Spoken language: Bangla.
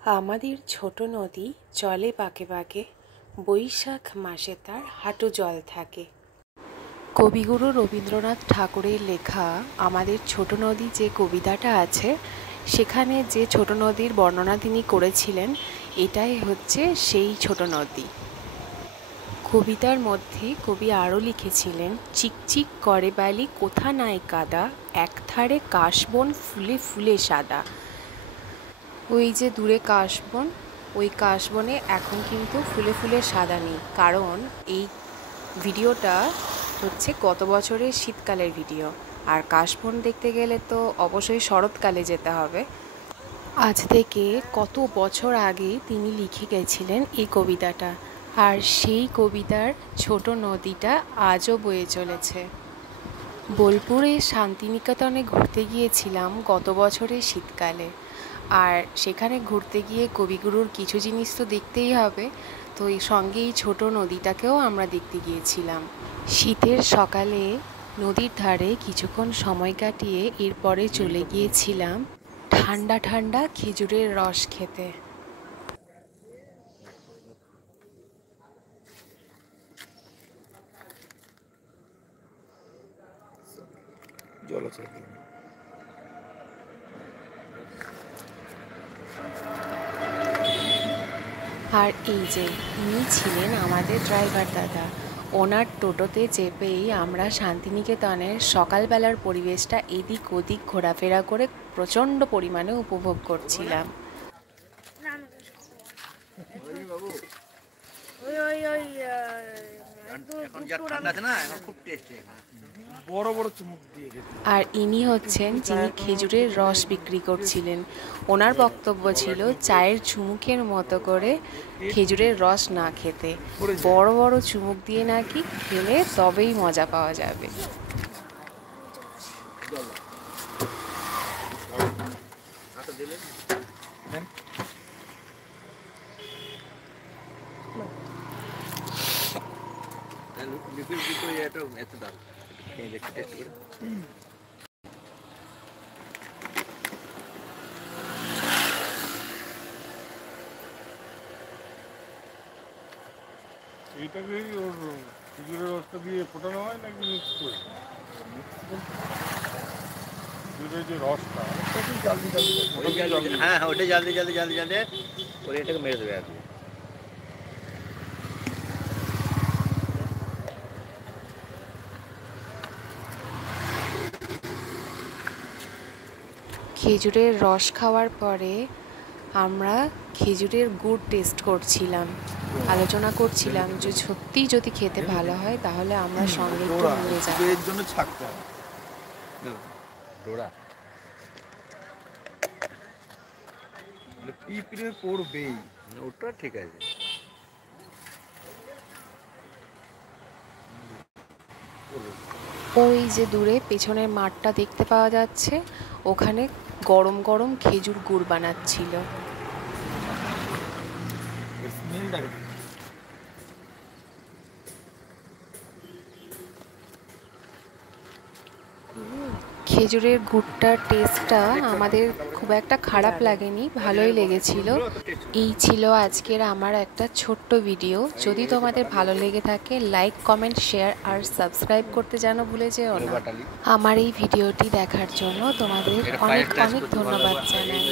আমাদের ছোট নদী জলে পাকে পাকে, বৈশাখ মাসে তার হাঁটু জল থাকে। কবিগুরু রবীন্দ্রনাথ ঠাকুরের লেখা আমাদের ছোট নদী যে কবিতাটা আছে, সেখানে যে ছোট নদীর বর্ণনা তিনি করেছিলেন, এটাই হচ্ছে সেই ছোট নদী। কবিতার মধ্যে কবি আরও লিখেছিলেন, চিকচিক করে বালি কোথা নাই কাদা, একধারে কাশবন ফুলে ফুলে সাদা। ওই যে দূরে কাশবন, ওই কাশবনে এখন কিন্তু ফুলে ফুলে সাদা নেই, কারণ এই ভিডিওটা হচ্ছে গত বছরের শীতকালের ভিডিও, আর কাশবন দেখতে গেলে তো অবশ্যই শরৎকালে যেতে হবে। আজ থেকে কত বছর আগে তিনি লিখে গেছিলেন এই কবিতাটা, আর সেই কবিতার ছোট নদীটা আজও বয়ে চলেছে। বোলপুরে শান্তিনিকেতনে ঘুরতে গিয়েছিলাম গত বছরের শীতকালে, আর সেখানে ঘুরতে গিয়ে কবিগুরুর কিছু জিনিস তো দেখতেই হবে, তো এই সঙ্গে এই ছোটো নদীটাকেও আমরা দেখতে গিয়েছিলাম। শীতের সকালে নদীর ধারে কিছুক্ষণ সময় কাটিয়ে এরপরে চলে গিয়েছিলাম ঠান্ডা ঠান্ডা খেজুরের রস খেতে। আর এই যে ইনি ছিলেন আমাদের ড্রাইভার দাদা। ওনার টোটোতে চেপেই আমরা শান্তিনিকেতনের সকালবেলার পরিবেশটা এদিক ওদিক ঘোরাফেরা করে প্রচণ্ড পরিমাণে উপভোগ করছিলাম। আর ইনি হচ্ছেন যিনি খেজুরের রস বিক্রি করছিলেন। ওনার বক্তব্য ছিল চায়ের চুমুকের মতো করে খেজুরের রস না খেতে, বড় বড় চুমুক দিয়ে নাকি খেলে তবেই মজা পাওয়া যাবে। এইটাকে ওর খেজুরের রসটা দিয়ে ফোটানো হয় নাকি মিক্স করে? খেজুরের যে রসটা হ্যাঁ ওটা জলদি জলদি জলদি জলদি করে এটাকে মেরে দেবে আর কি। খেজুরের রস খাওয়ার পরে আমরা খেজুরের গুড় টেস্ট করছিলাম, আলোচনা করছিলাম যে সত্যিই যদি খেতে ভালো হয় তাহলে আমরা সঙ্গে একটু নিয়ে যাব। এর জন্য ছাকতে হবে ডোরা পিঁপড়ে পড়বেই, ওটা ঠিক আছে। ওই যে দূরে পেছনের মাঠটা দেখতে পাওয়া যাচ্ছে, ওখানে গরম গরম খেজুর গুড় বানাচ্ছিল। খেজুরের গুড়টার টেস্টটা আমাদের খুব একটা খারাপ লাগেনি, ভালোই লেগেছিল। এই ছিল আজকের আমার একটা ছোট্ট ভিডিও। যদি তোমাদের ভালো লেগে থাকে লাইক, কমেন্ট, শেয়ার আর সাবস্ক্রাইব করতে যেন ভুলে যেও না। আমার এই ভিডিওটি দেখার জন্য তোমাদের অনেক অনেক ধন্যবাদ জানাই।